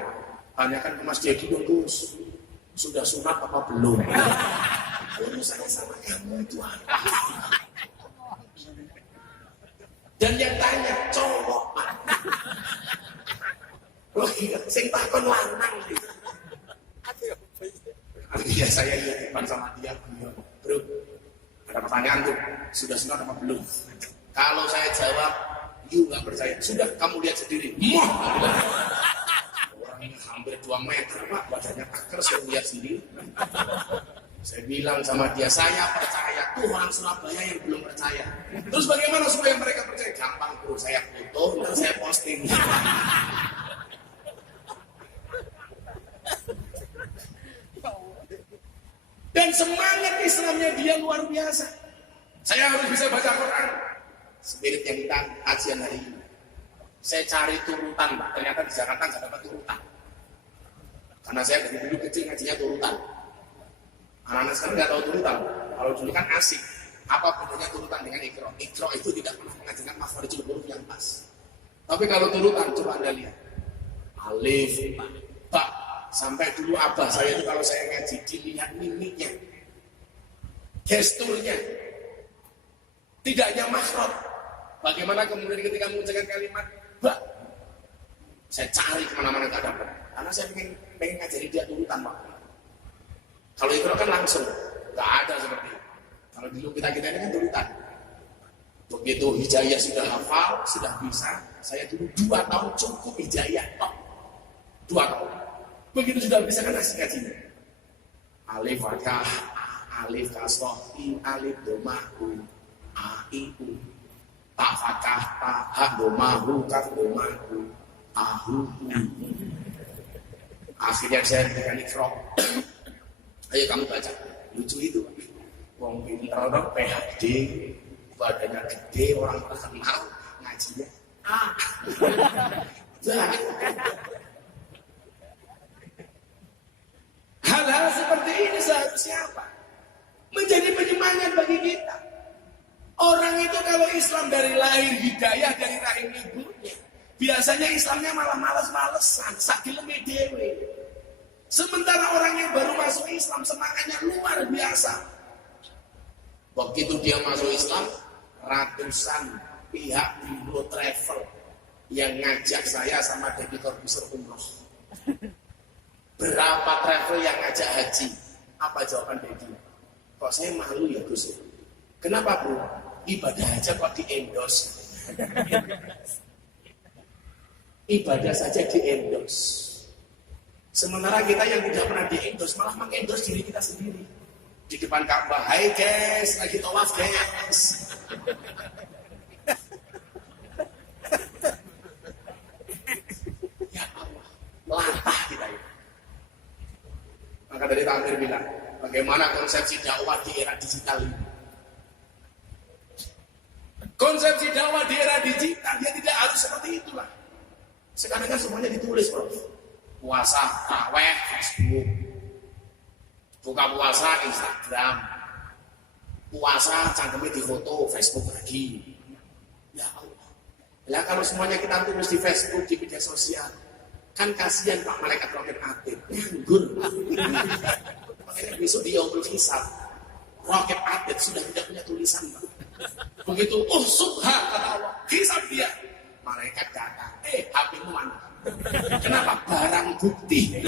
tanyakan ke Mas Dedi dong, Gus. Sudah sunat apa belum? Urusannya sama kamu itu apa? Dan yang tanya, cowok, Pak. Loh iya, sing takon lanang gitu. Akhirnya saya depan sama dia, bro, ada pertanyaan tuh, sudah sunat apa belum? Kalau saya jawab, you nggak percaya, sudah kamu lihat sendiri. Orang ini hampir 2 meter, Pak, badannya taker, saya lihat sendiri. Saya bilang sama dia, saya percaya. Tuh orang Surabaya yang belum percaya. Terus bagaimana supaya mereka percaya? Gampang, bro, saya foto, dan saya posting. Dan semangat Islamnya dia luar biasa. Saya harus bisa baca Quran. Spirit yang kita kajian hari ini. Saya cari turutan, Pak. Ternyata di Jakarta nggak dapat turutan. Anak saya dari dulu kecil ngajinya turutan. Anak-anak sekarang nggak tahu turutan. Kalau dulu kan asik. Apa bedanya turutan dengan ikro? Ikro itu tidak pernah mengajarkan makhorijul huruf yang pas. Tapi kalau turutan, coba Anda lihat. Alif, ba. Sampai dulu abah saya itu kalau saya ngaji, dilihat mimiknya. Gesturnya. Tidak hanya makhraj. Bagaimana kemudian ketika mengucapkan kalimat ba. Saya cari kemana-mana gak dapat. Karena saya pengen ngajari dia turutan, Pak. Kalau ikro kan langsung. Gak ada seperti itu. Kalau dulu kita ini kan turutan. Begitu hijayah sudah hafal, sudah bisa, saya dulu 2 tahun cukup hijayah. 2 tahun. Begitu sudah bisa kan asik ngajinya. Alif fathah, alif kasroh, alif domahu, aiu, ta fathah, ta ha domahu, kaf domahu, ahu. Akhirnya saya dengan ikro. Ayo kamu baca. Lucu itu. Wong pinter orang PhD, badannya gede, orang terkenal, ngajinya. Hal-hal seperti ini seharusnya apa? Menjadi penyemangat bagi kita. Orang itu kalau Islam dari lahir hidayah dari rahim ibunya, biasanya Islamnya malah males-malesan, sakileme dewe. Sementara orang yang baru masuk Islam semangatnya luar biasa. Begitu dia masuk Islam, ratusan pihak biro travel yang ngajak saya sama Deddy Corbuzier umroh. Berapa travel yang ngajak haji? Apa jawaban Deddy? Kok saya malu ya Gus? Kenapa bro? Ibadah aja kok di-endorse. Ibadah saja di-endorse. Sementara kita yang tidak pernah di-endorse malah meng-endorse diri kita sendiri. Di depan Ka'bah, hai guys, lagi tawaf guys. Ya Allah, latah kita ini. Maka dari Tamir bilang, bagaimana konsepsi dakwah di era digital ini? Konsepsi dakwah di era digital, dia tidak harus seperti itulah. Sekarang kan semuanya ditulis, bro. Puasa, tarawih, Facebook. Buka puasa Instagram, puasa cangkemnya di foto Facebook lagi. Ya Allah. Lah kalau semuanya kita tulis di Facebook, di media sosial, kan kasihan Pak Malaikat Roket Atid, nganggur. Makanya besok di Yaumul Hisab, Roket Atid sudah tidak punya tulisan, Pak. Begitu, subhan kata Allah, hisab dia. Malaikat datang, HP-mu mana? Kenapa? Barang bukti.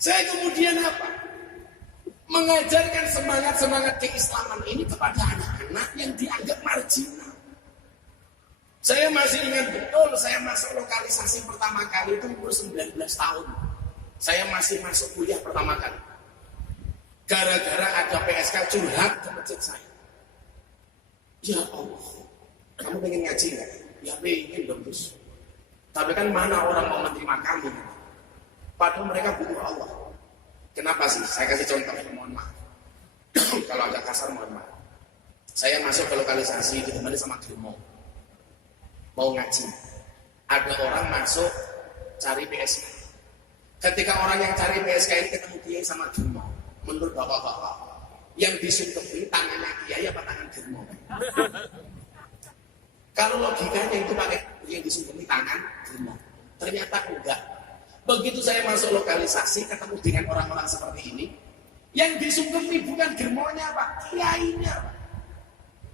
Saya kemudian apa? Mengajarkan semangat-semangat keislaman ini kepada anak-anak yang dianggap marginal. Saya masih ingat betul, saya masuk lokalisasi pertama kali itu umur 19 tahun. Saya masih masuk kuliah pertama kali. Gara-gara ada PSK curhat ke masjid saya. Ya Allah, kamu pengen ngaji nggak? Ya pengen dong Gus. Tapi kan mana orang mau menerima kamu? Padahal mereka butuh Allah. Kenapa sih? Saya kasih contoh, mohon maaf. Kalau agak kasar, mohon maaf. Saya masuk ke lokalisasi, ditemani sama Germo. Mau ngaji. Ada orang masuk, cari PSK. Ketika orang yang cari PSK ini ketemu Kiai sama Germo. Menurut bapak-bapak, yang disungkepi tangannya Kiai apa tangan Germo? Kalau logikanya itu pakai yang disungkepi tangan Germo. Ternyata enggak. Begitu saya masuk lokalisasi, ketemu dengan orang-orang seperti ini, yang disungkepi bukan germonya Pak, kiainya Pak.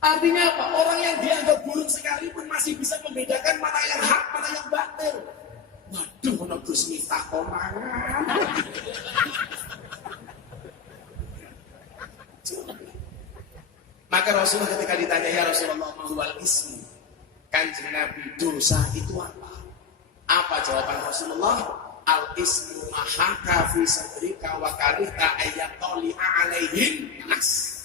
Artinya apa? Orang yang dianggap buruk sekalipun masih bisa membedakan mana yang hak, mana yang batil. Waduh, ono Gus Miftah konangan. Maka Rasulullah ketika ditanya, ya Rasulullah, mahwal ismi, Kanjeng Nabi, dosa itu apa? Apa jawaban Rasulullah? Al-ismu mahaka fi sadrika wa karita ayatoli alaihim nas.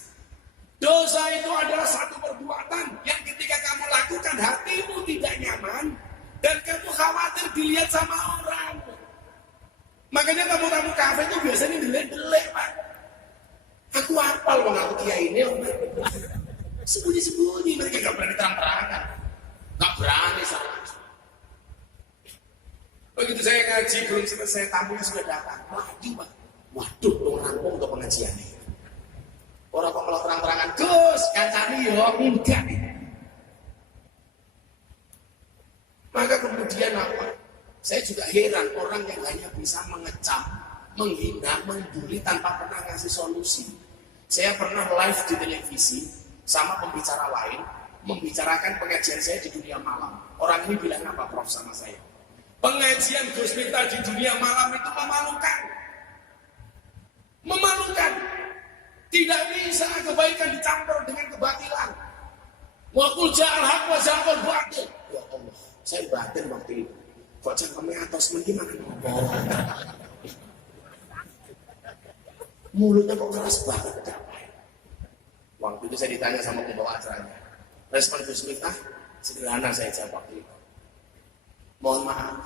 Dosa itu adalah satu perbuatan yang ketika kamu lakukan hatimu tidak nyaman dan kamu khawatir dilihat sama orang. Makanya tamu-tamu kafe itu biasanya delek-delek Pak. Aku hafal wong aku kiai ini. Sembunyi-sembunyi mereka gak berani terang-terangan. berani sama. Begitu saya ngaji belum selesai, tamunya sudah datang. Lagi Pak, waduh, dong rampung untuk pengajian ini. Orang kok kalau terang-terangan, Gus, kancani yo, enggak. Maka kemudian apa? Saya juga heran orang yang hanya bisa mengecam, menghina, membuli tanpa pernah ngasih solusi. Saya pernah live di televisi sama pembicara lain, membicarakan pengajian saya di dunia malam. Orang ini bilang apa Prof sama saya? Pengajian Gus Miftah di dunia malam itu memalukan. Memalukan. Tidak bisa kebaikan dicampur dengan kebatilan. Wa qul ja'al haqq wa zaqal batil. Ya Allah, saya batin waktu itu. Kok cangkeme atas gimana? Mulutnya kok keras banget. Waktu itu saya ditanya sama pembawa acaranya. Respon Gus Miftah sederhana saya jawab waktu itu. Mohon maaf,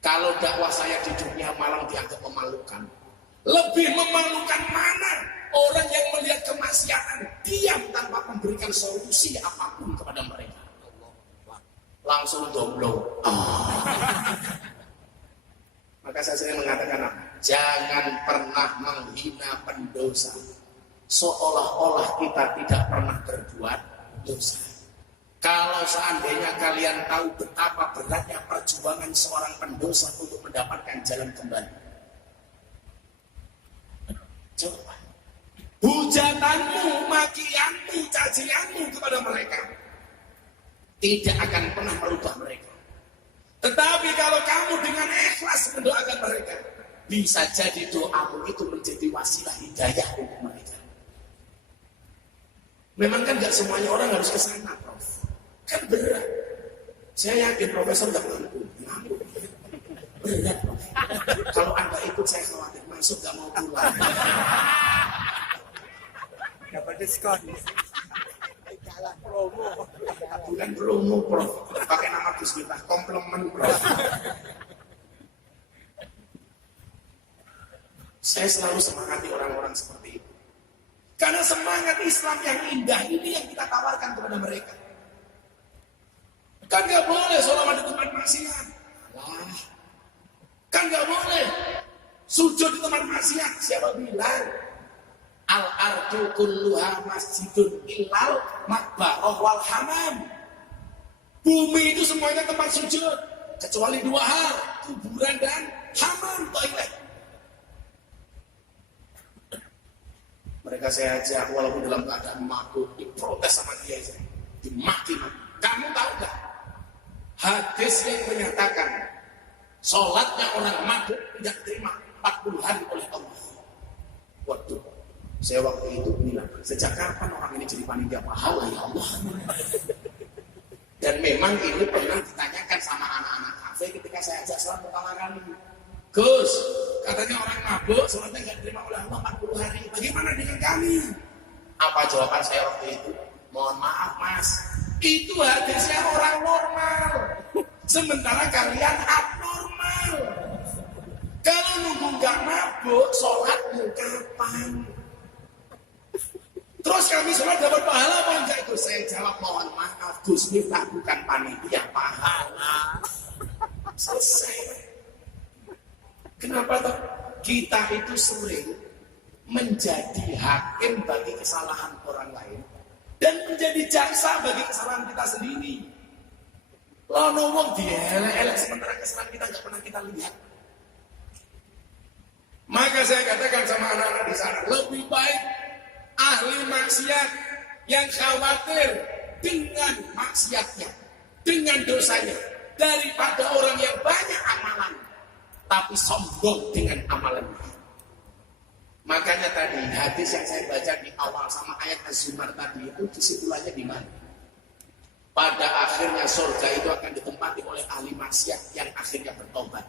kalau dakwah saya di dunia malam dianggap memalukan, lebih memalukan mana orang yang melihat kemaksiatan diam tanpa memberikan solusi apapun kepada mereka. Langsung domblong. Maka saya sering mengatakan, jangan pernah menghina pendosa seolah-olah kita tidak pernah berbuat dosa. Kalau seandainya kalian tahu betapa beratnya perjuangan seorang pendosa untuk mendapatkan jalan kembali, coba hujatanmu, makianmu, cacianmu kepada mereka tidak akan pernah merubah mereka. Tetapi kalau kamu dengan ikhlas mendoakan mereka, bisa jadi doamu itu menjadi wasilah hidayah untuk mereka. Memang kan gak semuanya orang harus ke sana, Prof. Kan berat. Saya yakin profesor gak mampu. Berat, Prof. Kalau Anda ikut saya khawatir masuk gak mau pulang. Dapat diskon. Promo. Bukan promo, Prof. Pakai nama Gus Miftah, komplement, Prof. Saya selalu semangati orang-orang seperti itu. Karena semangat Islam yang indah ini yang kita tawarkan kepada mereka. Kan gak boleh sholawat di tempat maksiat. Wah. Kan gak boleh sujud di tempat maksiat. Siapa bilang? Al-ardu kulluha masjidun illal makbarah wal hamam. Bumi itu semuanya tempat sujud. Kecuali dua hal. Kuburan dan hamam, toilet. Mereka saya ajak walaupun dalam keadaan mabuk, diprotes sama dia, dimaki. Kamu tahu gak? Hadis yang menyatakan sholatnya orang mabuk tidak terima 40 hari oleh Allah. Waduh, saya waktu itu bilang, sejak kapan orang ini jadi panitia pahala ya Allah? Dan memang ini pernah ditanyakan sama anak-anak kafe ketika saya ajak sholat pertama kali. Gus, katanya orang mabuk sholatnya nggak diterima oleh Allah 40 hari. Bagaimana dengan kami? Apa jawaban saya waktu itu? Mohon maaf Mas, itu hadisnya orang normal. Sementara kalian abnormal. Kalau nunggu nggak mabuk, sholatmu kapan? Terus kami sholat dapat pahala apa enggak itu? Saya jawab mohon maaf, Gus Miftah bukan panitia pahala. Selesai. Kenapa toh? Kita itu sering menjadi hakim bagi kesalahan orang lain dan menjadi jaksa bagi kesalahan kita sendiri. Lono wong dielek-elek sementara kesalahan kita nggak pernah kita lihat. Maka saya katakan sama anak-anak di sana, lebih baik ahli maksiat yang khawatir dengan maksiatnya, dengan dosanya, daripada orang yang banyak amalan tapi sombong dengan amalannya. Makanya tadi hadis yang saya baca di awal sama ayat Az-Zumar tadi itu kesimpulannya di mana? Pada akhirnya surga itu akan ditempati oleh ahli maksiat yang akhirnya bertobat.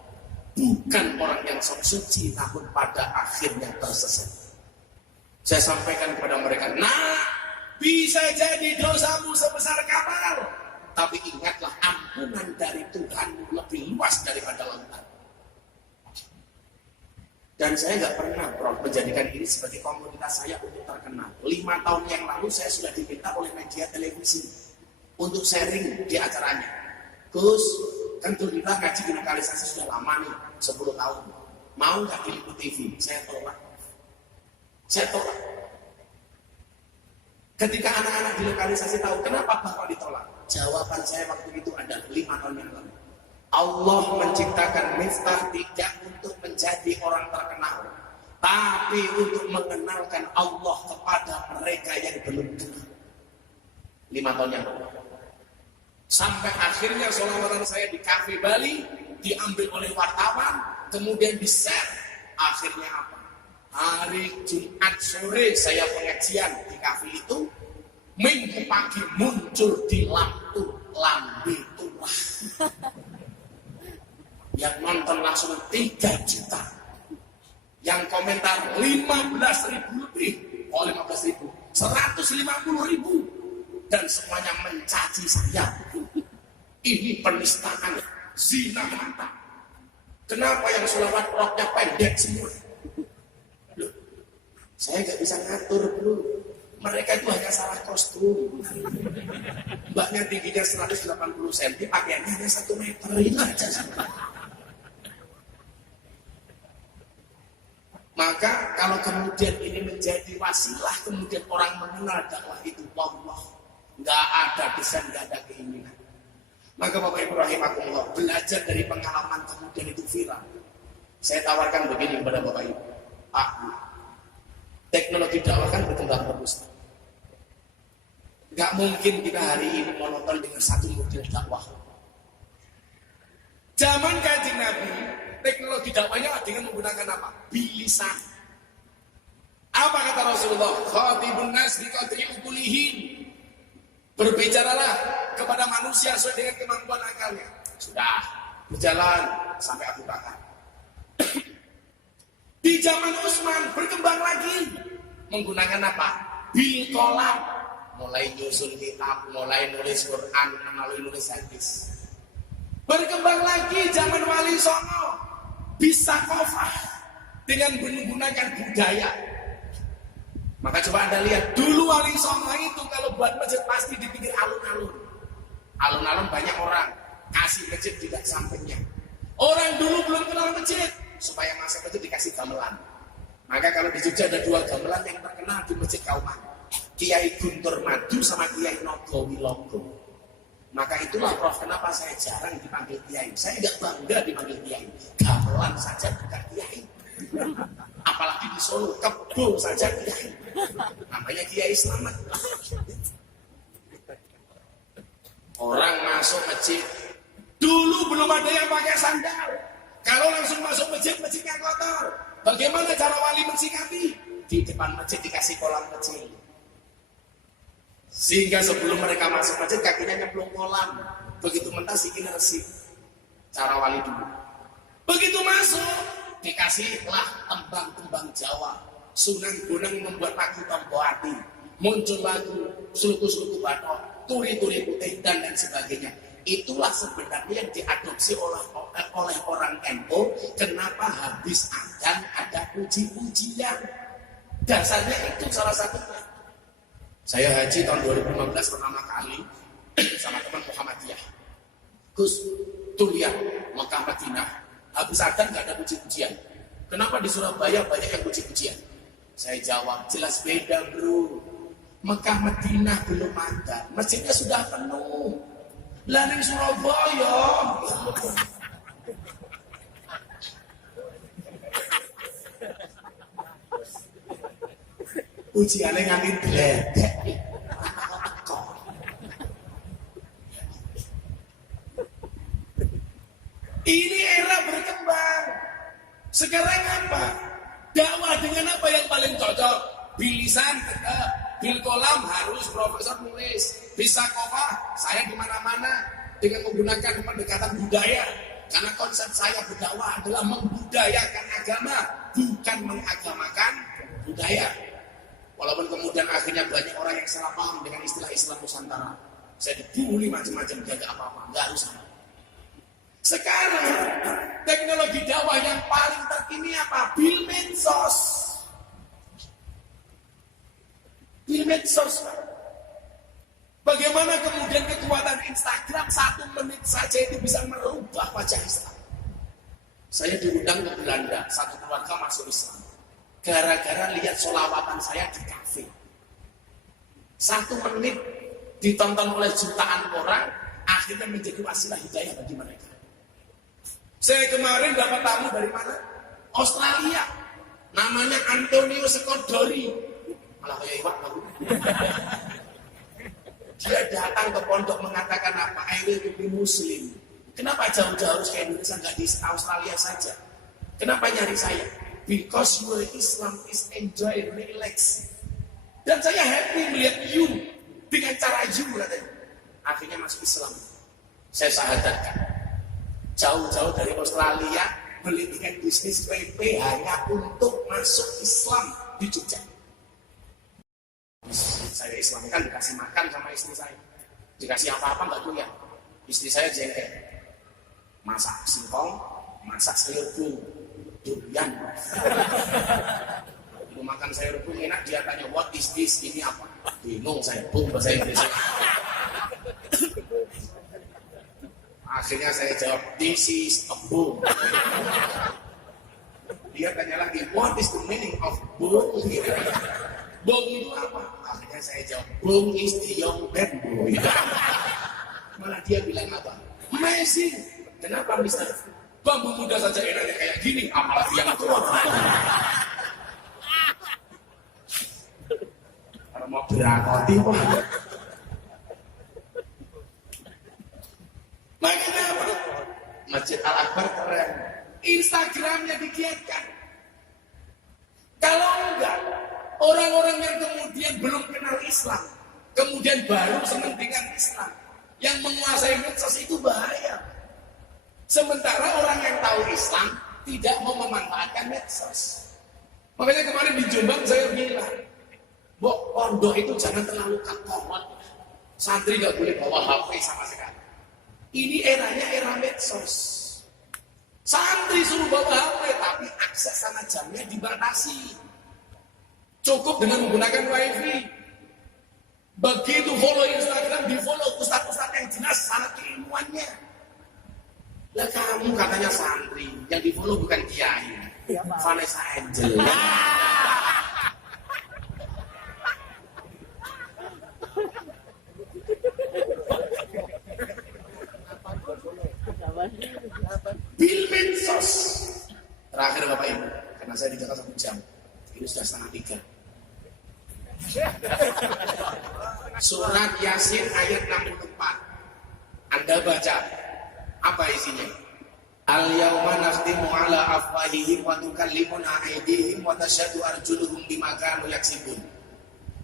Bukan orang yang sok suci, namun pada akhirnya tersesat. Saya sampaikan kepada mereka, nah bisa jadi dosamu sebesar kapal, tapi ingatlah ampunan dari Tuhan lebih luas daripada lautan. Dan saya nggak pernah Prof menjadikan ini sebagai komunitas saya untuk terkenal. 5 tahun yang lalu saya sudah diminta oleh media televisi. untuk sharing di acaranya. Gus, kan Alhamdulillah ngaji di lokalisasi sudah lama nih, 10 tahun. Mau nggak diliput TV? Saya tolak. Ketika anak-anak di lokalisasi tahu kenapa Bapak ditolak, jawaban saya waktu itu ada 5 tahun yang lalu. Allah menciptakan Miftah tidak untuk menjadi orang terkenal, tapi untuk mengenalkan Allah kepada mereka yang belum kenal. 5 tahun yang lalu. Sampai akhirnya sholawatan saya di Cafe Bali diambil oleh wartawan, kemudian di-share. Akhirnya apa? Hari Jumat sore saya pengajian di kafe itu, Minggu pagi muncul di lambe tua. Yang nonton langsung 3 juta. Yang komentar 15.000 lebih. Oh 15.000. 150.000. Dan semuanya mencaci saya. Ini penistaan, zina mata. Kenapa yang sholawat roknya pendek semua? Loh, saya nggak bisa ngatur bro. Mereka itu hanya salah kostum. Mbaknya tingginya 180 cm, pakaiannya hanya 1 meter. Itu aja. Maka kalau kemudian ini menjadi wasilah, kemudian orang mengenal dakwah itu, wallah, nggak ada desain, nggak ada keinginan. Maka Bapak Ibu rahimakumullah, belajar dari pengalaman kemudian itu viral. Saya tawarkan begini kepada Bapak Ibu. Teknologi dakwah kan berkembang terus. Nggak mungkin kita hari ini monoton dengan satu model dakwah. Zaman Kanjeng Nabi, teknologi dakwahnya dengan menggunakan apa? Bilisan. Apa kata Rasulullah? Khatibun nas biqadri uqulihim. Berbicaralah kepada manusia sesuai dengan kemampuan akalnya. Sudah berjalan sampai Abu Bakar. Di zaman Utsman berkembang lagi menggunakan apa? Bil kolam. Mulai nyusun kitab, mulai nulis Quran, melalui nulis hadis. Berkembang lagi zaman Wali Songo, bisa kofah dengan menggunakan budaya. Maka coba Anda lihat, dulu Wali Songo itu kalau buat masjid pasti dipikir alun-alun. Alun-alun banyak orang, kasih masjid tidak sampingnya. Orang dulu belum kenal masjid, supaya masuk masjid dikasih gamelan. Maka kalau di Jogja ada 2 gamelan yang terkenal di Masjid Kauman, Kiai Guntur Madu sama Kiai Nogo Wilogo. Maka itulah Prof, kenapa saya jarang dipanggil Kiai. Saya tidak bangga dipanggil Kiai. Gamelan saja bukan Kiai. Apalagi di Solo, kebo saja Kiai. Namanya Kiai Selamat. Orang masuk masjid, dulu belum ada yang pakai sandal. Kalau langsung masuk masjid, masjidnya kotor. Bagaimana cara wali mensikapi? Di depan masjid dikasih kolam kecil. Sehingga sebelum mereka masuk masjid, kakinya nyemplung kolam. Begitu mentas iki resik. Cara wali dulu. Begitu masuk, dikasihlah tembang-tembang Jawa. Sunan Bonang membuat lagu Tompo Ati. Muncul lagu Suluku-suluku Batok, Turi-turi putih, dan lain sebagainya. Itulah sebenarnya yang diadopsi oleh orang NU. Kenapa habis adzan ada puji-pujian? Dasarnya itu salah satunya. Saya haji tahun 2015 pertama kali sama teman Muhammadiyah. Gus, tuh lihat Mekah Madinah, habis adzan nggak ada puji-pujian. Kenapa di Surabaya banyak yang puji-pujian? Saya jawab, jelas beda bro. Mekah Madinah belum ada, masjidnya sudah penuh. Lah ning Surabaya. Ujiane nganti bledek. Ini era berkembang. Sekarang apa? Dakwah dengan apa yang paling cocok? Bilisan tetap, bil kolam harus profesor nulis. Bisa kofah, saya di mana-mana dengan menggunakan pendekatan budaya. Karena konsep saya berdakwah adalah membudayakan agama, bukan mengagamakan budaya. Walaupun kemudian akhirnya banyak orang yang salah paham dengan istilah Islam Nusantara. Saya dibully macam-macam, jaga apa-apa, nggak harus sama. Sekarang teknologi dakwah yang paling terkini apa? Bil medsos. Bil medsos. Bagaimana kemudian dengan kekuatan Instagram 1 menit saja itu bisa merubah wajah Islam. Saya diundang ke Belanda, satu keluarga masuk Islam. Gara-gara lihat sholawatan saya di kafe. 1 menit ditonton oleh jutaan orang, akhirnya menjadi wasilah hidayah bagi mereka. Saya kemarin dapat tamu dari mana? Australia. Namanya Antonio Sekodori. Malah kayak iwak baru. Dia datang ke pondok mengatakan apa? I will be Muslim. Kenapa jauh-jauh harus ke Indonesia, nggak di Australia saja? Kenapa nyari saya? Because your Islam is enjoy, relax. Dan saya happy melihat you dengan cara you katanya. Akhirnya masuk Islam. Saya sahadatkan. Jauh-jauh dari Australia beli tiket bisnis PP hanya untuk masuk Islam di Jogja. Saya Islamkan, dikasih makan sama istri saya. Dikasih apa-apa nggak doyan. Istri saya jengkel. Masak singkong, masak sayur bung, durian. Ibu makan sayur bung enak, dia tanya what is this, ini apa? Bingung saya, bung bahasa Inggris. Akhirnya saya jawab, this is a bung. Dia tanya lagi, what is the meaning of bung? Bung itu apa? Akhirnya saya jawab, bung is the young man boy. Malah dia bilang apa? Amazing. Kenapa Mister? Bambu muda saja enaknya kayak gini, apalagi yang tua. Kalau mau berakoti pun. Makanya apa? Masjid Al-Akbar keren. Instagramnya digiatkan. Kalau enggak, orang-orang yang kemudian belum kenal Islam, kemudian baru senang dengan Islam, yang menguasai medsos itu bahaya. Sementara orang yang tahu Islam tidak mau memanfaatkan medsos. Makanya kemarin di Jombang saya bilang, pondok itu jangan terlalu kakomot. Santri gak boleh bawa HP sama sekali. Ini eranya era medsos. Santri suruh bawa HP, tapi akses sama jamnya dibatasi. Cukup dengan menggunakan wifi. Begitu follow Instagram, di follow ustaz-ustaz yang jelas sangat keilmuannya. Lah kamu katanya santri, yang di follow bukan kiai, Vanessa Angel. Bill Mensos. Terakhir Bapak Ibu, karena saya di Jakarta 1 jam, ini sudah 2:30. Surat Yasin ayat 64. Anda baca. Apa isinya? Al-yawma nakhtimu ala afwahihim wa tukallimuna aydihim wa tashhadu arjuluhum bima kanu yaksibun.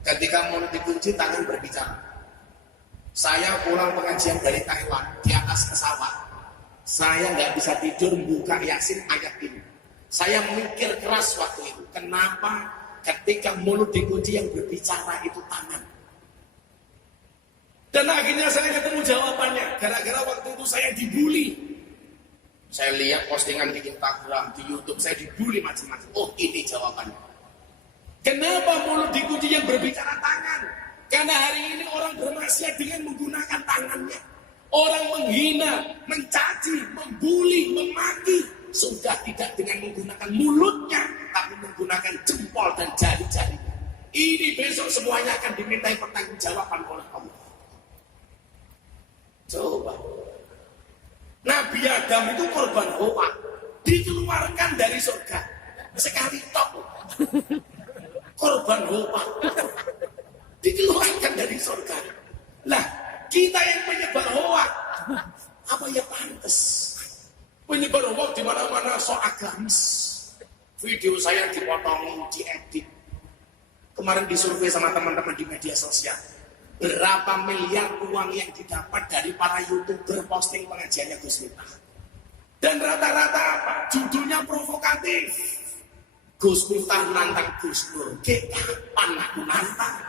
Ketika mulut dikunci, tangan berbicara. Saya pulang pengajian dari Taiwan di atas pesawat. Saya nggak bisa tidur buka Yasin ayat ini. Saya mikir keras waktu itu. Kenapa ketika mulut dikunci yang berbicara itu tangan? Dan akhirnya saya ketemu jawabannya. Gara-gara waktu itu saya dibully. Saya lihat postingan di Instagram, di YouTube, saya dibully macam-macam. Oh, ini jawabannya. Kenapa mulut dikunci yang berbicara tangan? Karena hari ini orang bermaksiat dengan menggunakan tangannya. Orang menghina, mencaci, membuli, memaki. Sudah tidak dengan menggunakan mulutnya, tapi menggunakan jempol dan jari-jarinya. Ini besok semuanya akan dimintai pertanggungjawaban oleh Allah. Coba. Nabi Adam itu korban Hawa, dikeluarkan dari surga. Sekali tok. Korban Hawa. Dikeluarkan dari surga. Lah, kita yang penyebar Hawa, apa ya pantas? Penyebar Hawa di mana-mana so agamis. Video saya dipotong, diedit. Kemarin disurvei sama teman-teman di media sosial. Berapa miliar uang yang didapat dari para YouTuber posting pengajiannya Gus Miftah. Dan rata-rata apa? Judulnya provokatif. Gus Miftah nantang Gus Nur. Kapan aku nantang?